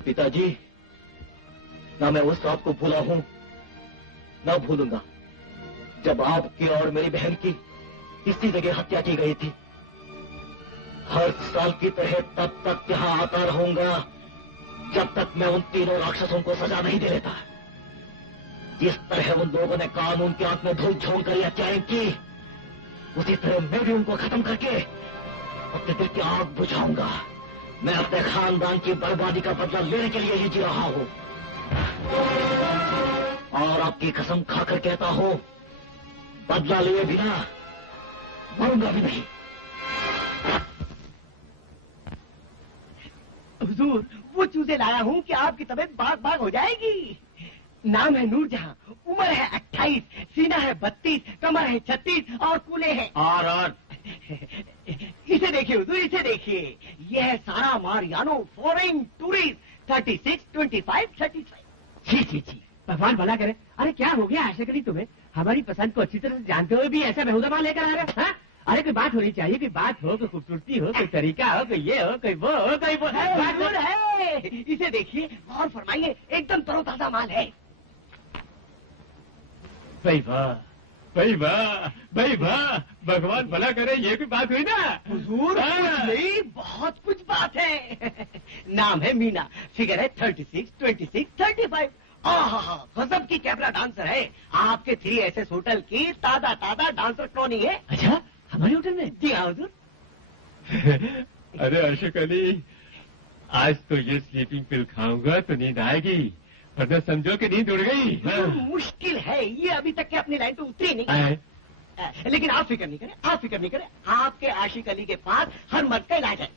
पिताजी, ना मैं उस रात को भूला हूं, ना भूलूंगा जब आपकी और मेरी बहन की इसी जगह हत्या की गई थी। हर साल की तरह तब तक यहां आता रहूंगा जब तक मैं उन तीनों राक्षसों को सजा नहीं दे देता। जिस तरह उन लोगों ने कानून के आंख में धूल झोंक कर हत्याएं की, उसी तरह मैं भी उनको खत्म करके अपने दिल की आग बुझाऊंगा। मैं अपने खानदान की बर्बादी का बदला लेने के लिए ही जी रहा हूं, और आपकी कसम खाकर कहता हूं, बदला लिए बिना मरूंगा भी नहीं। हुजूर, वो चूजे लाया हूं कि आपकी तबीयत बाग बाग हो जाएगी। नाम है नूरजहां, उम्र है 28, सीना है 32, कमर है 36 और कूले हैं। और इसे देखिए हुजूर, इसे देखिए। यह है सारा मारियानो फॉरेन टूरिस्ट 36, 25, 35। जी जी जी, भगवान भला करे। अरे क्या हो गया आशा करी तुम्हें? हमारी पसंद को अच्छी तरह से जानते हुए भी ऐसा बेहुदा माल लेकर आ रहे हैं? अरे कोई बात होनी चाहिए, कोई बात हो, कोई खूबसूरती हो, कोई तरीका हो, कोई ये हो, कोई वो हो, कोई वो है। इसे देखिए, गौर फरमाइए, एकदम तरोताजा माल है। भाई वाह, भाई वाह, भाई वाह, भगवान भला करे। ये भी बात हुई ना हुजूर? नहीं, बहुत कुछ बात है। नाम है मीना, फिगर है 36, 26, 35। गजब की कैमरा डांसर है। आपके 3SS होटल की ताजा ताजा डांसर क्लोनी है। अच्छा, हमारे होटल में? जी हाँ हुजूर। अरे अशोक अली, आज तो ये स्लीपिंग पिल खाऊंगा तो नींद आएगी, वरना समझो कि नींद उड़ गई। मुश्किल है, ये अभी तक के अपनी लाइन तो उतरी नहीं। लेकिन आप फिक्र नहीं करें, आप फिक्र नहीं करें। आपके आशिक अली के पास हर मर्द का इलाज है।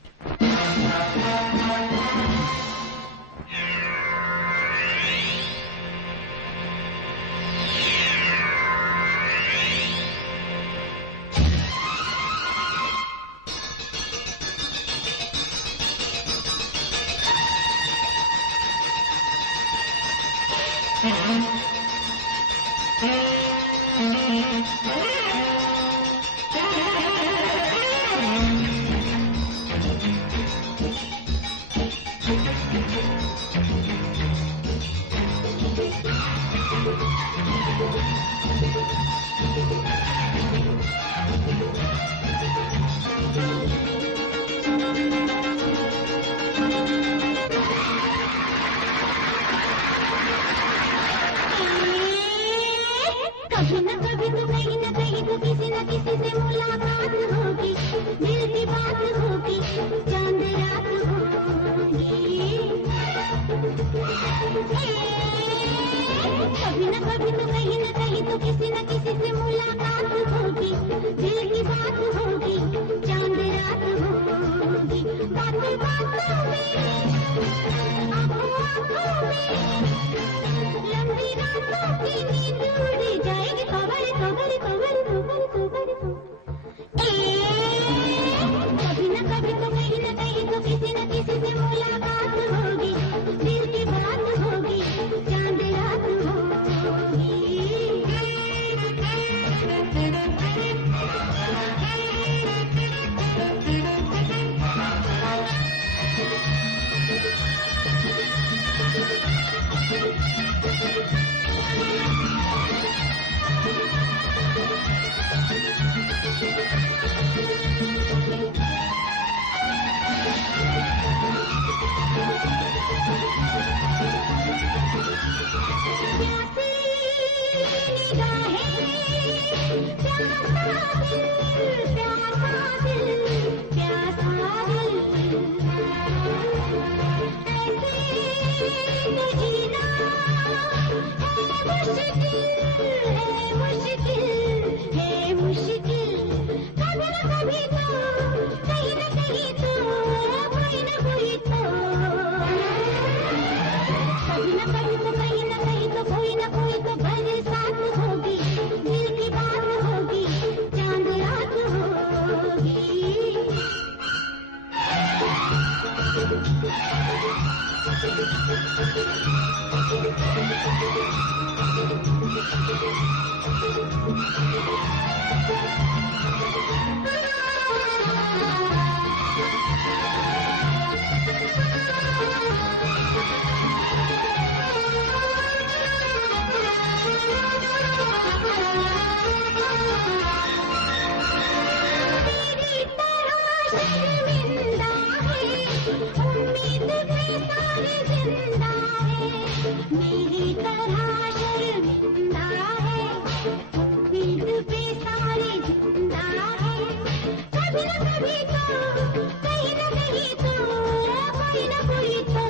बंदा है, मेरी तरह शर्मिंदा है, दिल पे सारे जिंदा है, कभी न कभी तो कहीं न कहीं तो कोई न कोई तो,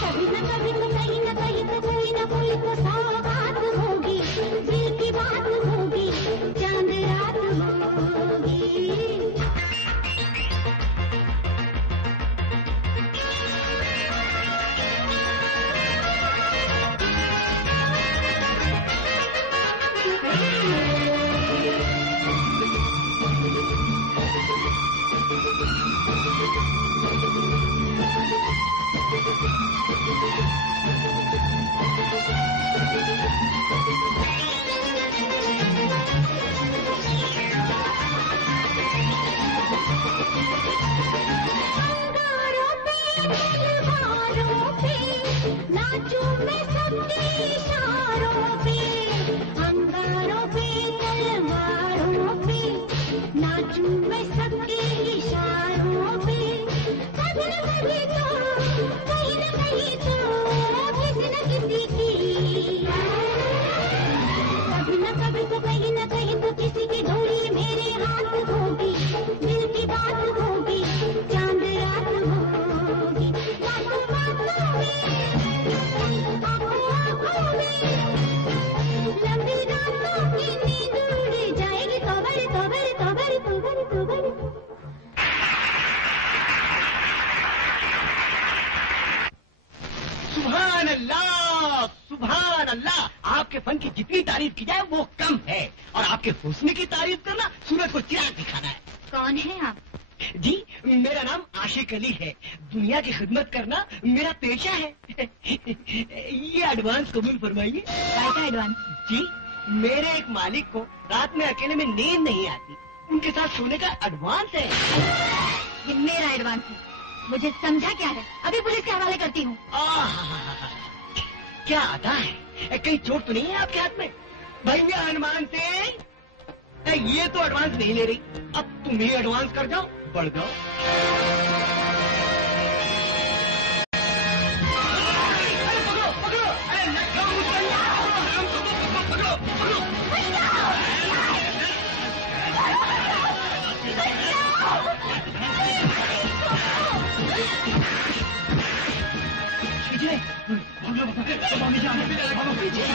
कभी न कभी तो कहीं न कहीं तो कोई न कोई तो सौगात होगी, दिल की बात होगी, चांद रात होगी। अंगारों पे तलवारों पे नाचूं मैं सबके इशारों पे, अंगारों पे तलवारों पे नाचूं मैं सबके इशारों पे, कभी न कभी तो कहीं न कहीं तो किसी न किसी की, कभी न कभी तो कहीं न कहीं तो किसी की डोरी मेरे हाथ होगी, दिल की बात होगी, चांद रात होगी, बातों बातों में, आँखों आँखों में, लंबी रातों की नींद उड़ जाएगी, तोबर तोबर तोबर तोबर तोबर। सुभान अल्लाह, सुभान अल्लाह। आपके फन की जितनी तारीफ की जाए वो कम है, और आपके हुस्न की तारीफ करना सूरज को चिराग दिखाना है। कौन है आप? जी, मेरा नाम आशिक अली है। दुनिया की खिदमत करना मेरा पेशा है। ये एडवांस कबूल फरमाइए। क्या एडवांस? जी, मेरे एक मालिक को रात में अकेले में नींद नहीं आती, उनके साथ सोने का एडवांस है। ये मेरा एडवांस है, मुझे समझा क्या है? अभी पुलिस के हवाले करती हूँ। क्या आता है? कहीं चोट तो नहीं है आपके हाथ में? भैया हनुमान से ये तो एडवांस नहीं ले रही, अब तुम ही एडवांस कर जाओ, बढ़ जाओ। पकड़ो पकड़ो, अरे लटका मुझ पकड़ो पकड़ो। विजय,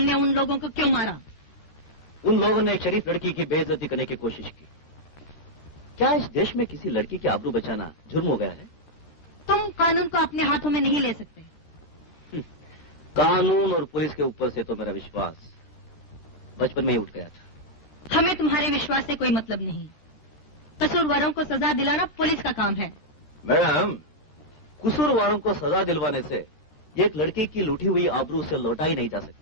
तुमने उन लोगों को क्यों मारा? उन लोगों ने एक शरीफ लड़की की बेइज्जती करने की कोशिश की। क्या इस देश में किसी लड़की की आबरू बचाना जुर्म हो गया है? तुम कानून को अपने हाथों में नहीं ले सकते। कानून और पुलिस के ऊपर से तो मेरा विश्वास बचपन में ही उठ गया था। हमें तुम्हारे विश्वास से कोई मतलब नहीं। कसूरवारों को सजा दिलाना पुलिस का काम है। मैडम, कसूरवारों को सजा दिलवाने से एक लड़की की लूटी हुई आबरू से लौटाई नहीं जा सकती।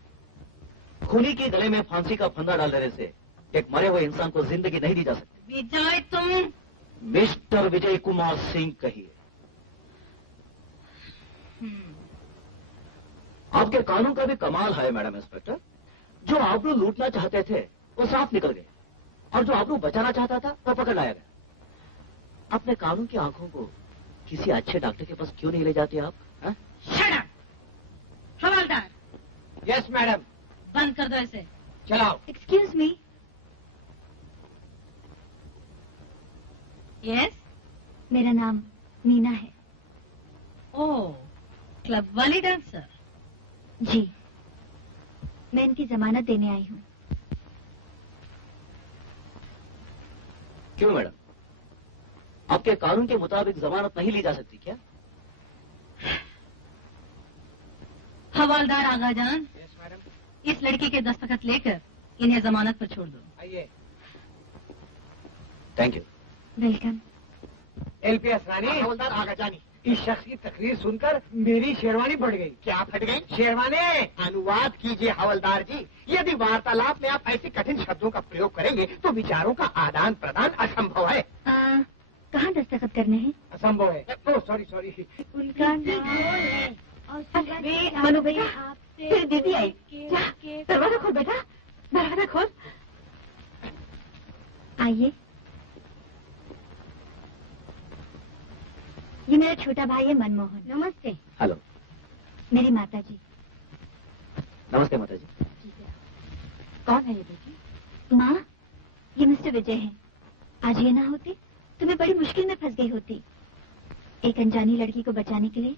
खूनी के गले में फांसी का फंदा डाल देने से एक मरे हुए इंसान को जिंदगी नहीं दी जा सकती। विजय, तुम मिस्टर विजय कुमार सिंह कहिए। आपके कानून का भी कमाल है मैडम इंस्पेक्टर। जो आबरू लूटना चाहते थे वो साफ निकल गए, और जो आबरू बचाना चाहता था वो पकड़ लाया गया। अपने कानून की आंखों को किसी अच्छे डॉक्टर के पास क्यों नहीं ले जाते आप? हा? Shut up! हवलदार, यस मैडम। बंद कर दो इसे। चलाओ। Excuse me. यस, मेरा नाम मीना है। ओह, क्लब वाली डांसर। जी, मैं इनकी जमानत देने आई हूँ। क्यों मैडम, आपके कानून के मुताबिक जमानत नहीं ली जा सकती क्या? हवलदार आगाजान, यस मैडम। इस लड़की के दस्तखत लेकर इन्हें जमानत पर छोड़ दो। आइए। Thank you. वेलकम। एलपीएस रानी। हवलदार आगाजानी। इस शख्स की तकरीर सुनकर मेरी शेरवानी फट गई। क्या फट गई? शेरवानी। अनुवाद कीजिए हवलदार जी। यदि वार्तालाप में आप ऐसे कठिन शब्दों का प्रयोग करेंगे तो विचारों का आदान प्रदान असंभव है। कहाँ दस्तखत करने हैं? असंभव है। Oh sorry sorry. उनका मनु भैया, तेरी दीदी आई। जा, दरवाजा खोल बेटा, दरवाजा खोल। आइए। ये मेरा छोटा भाई है मनमोहन। नमस्ते। हेलो। मेरी माता जी। नमस्ते माता जी। कौन है ये बेटी? माँ, ये मिस्टर विजय हैं। आज ये ना होते तो मैं बड़ी मुश्किल में फंस गई होती। एक अनजानी लड़की को बचाने के लिए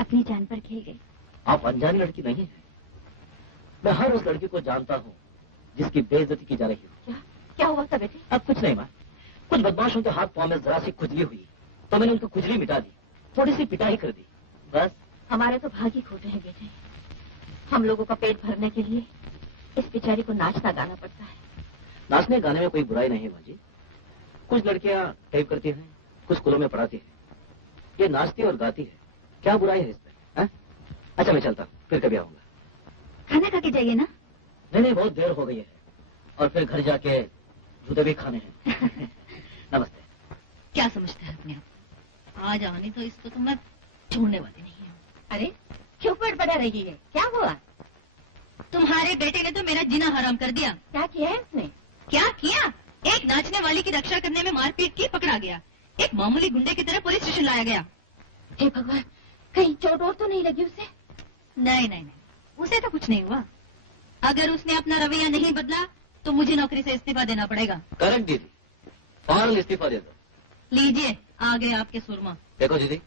अपनी जान पर खेल गई। आप अनजानी लड़की नहीं है। मैं हर उस लड़की को जानता हूँ जिसकी बेइज्जती की जा रही हो। क्या हुआ था बेटी? अब कुछ नहीं माँ, कुछ बदमाशों के हाथ पांव में जरा सी खुजली हुई तो मैंने उनकी खुजली मिटा दी, थोड़ी सी पिटाई कर दी, बस। हमारे तो भाग ही खोटे हैं बेटे। हम लोगों का पेट भरने के लिए इस बेचारी को नाचना गाना पड़ता है। नाचने गाने में कोई बुराई नहीं है माँ जी। कुछ लड़कियां टाइप करती हैं, कुछ स्कूलों में पढ़ाती हैं। ये नाचती और गाती है, क्या बुराई है इसमें? अच्छा मैं चलता हूँ, फिर कभी आऊंगा। खाना खा के जाइए ना। नहीं, बहुत देर हो गई है और फिर घर जाके जूते भी खाने हैं। नमस्ते। क्या समझता है अपने आप? आज आने तो इसको तो मैं छोड़ने वाली नहीं हूँ। अरे क्यों पेट बना रही है? क्या हुआ? तुम्हारे बेटे ने तो मेरा जीना हराम कर दिया। क्या किया है उसने? क्या किया? एक नाचने वाली की रक्षा करने में मारपीट की, पकड़ा गया। एक मामूली गुंडे की तरह पुलिस स्टेशन लाया गया। हे भगवान, कहीं चोट वोट तो नहीं लगी उसे? नहीं नहीं नहीं, उसे तो कुछ नहीं हुआ। अगर उसने अपना रवैया नहीं बदला तो मुझे नौकरी से इस्तीफा देना पड़ेगा। करेक्ट दीदी, फौरन इस्तीफा दे दो। लीजिए, आ गए आपके सुरमा। देखो दीदी,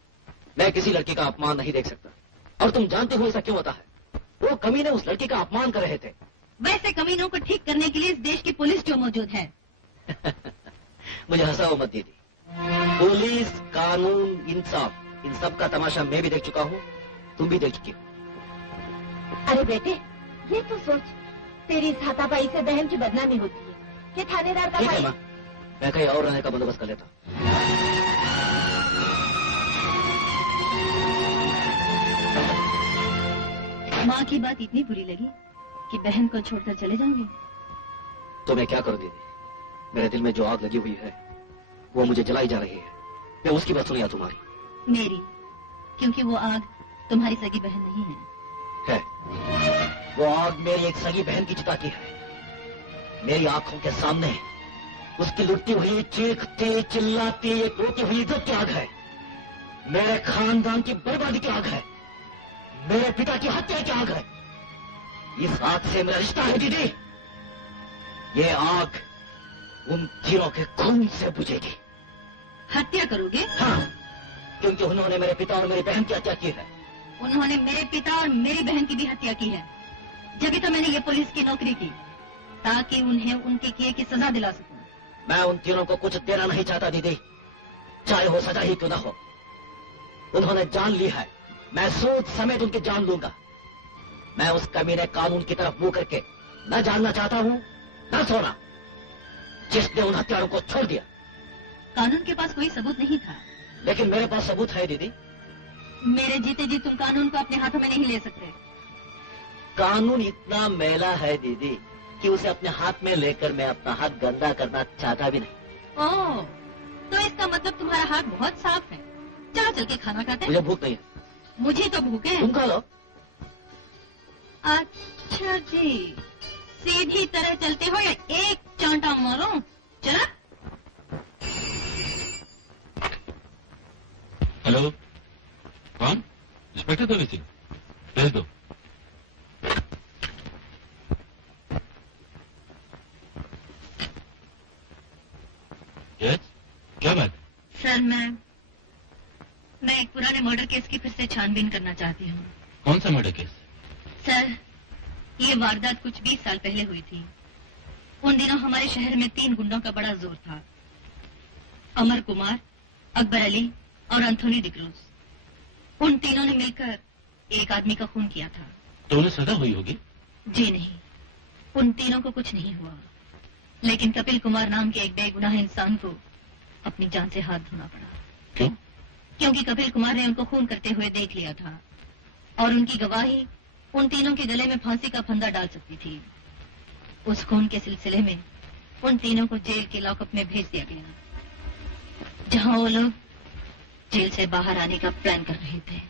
मैं किसी लड़की का अपमान नहीं देख सकता, और तुम जानते हो ऐसा क्यों होता है। वो कमीने उस लड़की का अपमान कर रहे थे। वैसे कमीनों को ठीक करने के लिए इस देश की पुलिस जो मौजूद है। मुझे हंसाओ मत दीदी। पुलिस, कानून, इंसाफ, इन सब का तमाशा मैं भी देख चुका हूँ, तुम भी देख चुकी हो। अरे बेटे, ये तो सोच, तेरी इस हाथापाई से बहन की बदनामी होती है। ये थानेदार का ठीक है भाई। माँ, मैं कहीं और रहने का बंदोबस्त कर लेता हूँ। माँ की बात इतनी बुरी लगी कि बहन को छोड़कर चले जाओगे? तो मैं क्या करूँ दीदी, मेरे दिल में जो आग लगी हुई है वो मुझे जलाई जा रही है। मैं उसकी बात सुनी या तुम्हारी? मेरी, क्योंकि वो आग तुम्हारी सगी बहन नहीं है। वो आग मेरी एक सगी बहन की चिता की है। मेरी आंखों के सामने उसकी लुटती हुई, चीखती चिल्लाती, एक रोती हुई इज्जत की आग है। मेरे खानदान की बर्बादी की आग है। मेरे पिता की हत्या की आग है। इस आग से मेरा रिश्ता है दीदी। ये आग उन तीनों के खून से बुझेगी। हत्या करोगे? हाँ, क्योंकि उन्होंने मेरे पिता और मेरी बहन की हत्या की है। उन्होंने मेरे पिता और मेरी बहन की भी हत्या की है। जब तो मैंने ये पुलिस की नौकरी की, ताकि उन्हें उनके किए की सजा दिला सकूं। मैं उन तीनों को कुछ देना नहीं चाहता दीदी, चाहे वो सजा ही क्यों ना हो। उन्होंने जान ली है, मैं सूद समेत उनकी जान लूंगा। मैं उस कमीने कानून की तरफ मुंह करके न जानना चाहता हूं न सोना, जिसने उन हत्यारों को छोड़ दिया। कानून के पास कोई सबूत नहीं था। लेकिन मेरे पास सबूत है दीदी। मेरे जीते जी तुम कानून को अपने हाथों में नहीं ले सकते। कानून इतना मैला है दीदी कि उसे अपने हाथ में लेकर मैं अपना हाथ गंदा करना चाहता भी नहीं। ओह, तो इसका मतलब तुम्हारा हाथ बहुत साफ है। चलो चल के खाना खाते हैं। मुझे भूख नहीं है। मुझे तो भूख है। तुम खा लो। अच्छा जी, सीधी तरह चलते हो या एक चांटा मारो? चला। हेलो, कौन? इंस्पेक्टर देवी सिंह, भेज दो। यस, क्या बात? सर, मैं एक पुराने मर्डर केस की फिर से छानबीन करना चाहती हूँ। कौन सा मर्डर केस? सर, ये वारदात कुछ 20 साल पहले हुई थी। उन दिनों हमारे शहर में 3 गुंडों का बड़ा जोर था। अमर कुमार, अकबर अली और एंथोनी डिक्रूज। उन तीनों ने मिलकर एक आदमी का खून किया था। तो उन्हें सजा हुई होगी? जी नहीं, उन तीनों को कुछ नहीं हुआ, लेकिन कपिल कुमार नाम के एक बेगुनाह इंसान को अपनी जान से हाथ धोना पड़ा। क्यों? क्योंकि कपिल कुमार ने उनको खून करते हुए देख लिया था और उनकी गवाही उन तीनों के गले में फांसी का फंदा डाल सकती थी। उस खून के सिलसिले में उन तीनों को जेल के लॉकअप में भेज दिया गया, जहां वो लोग जेल से बाहर आने का प्लान कर रहे थे।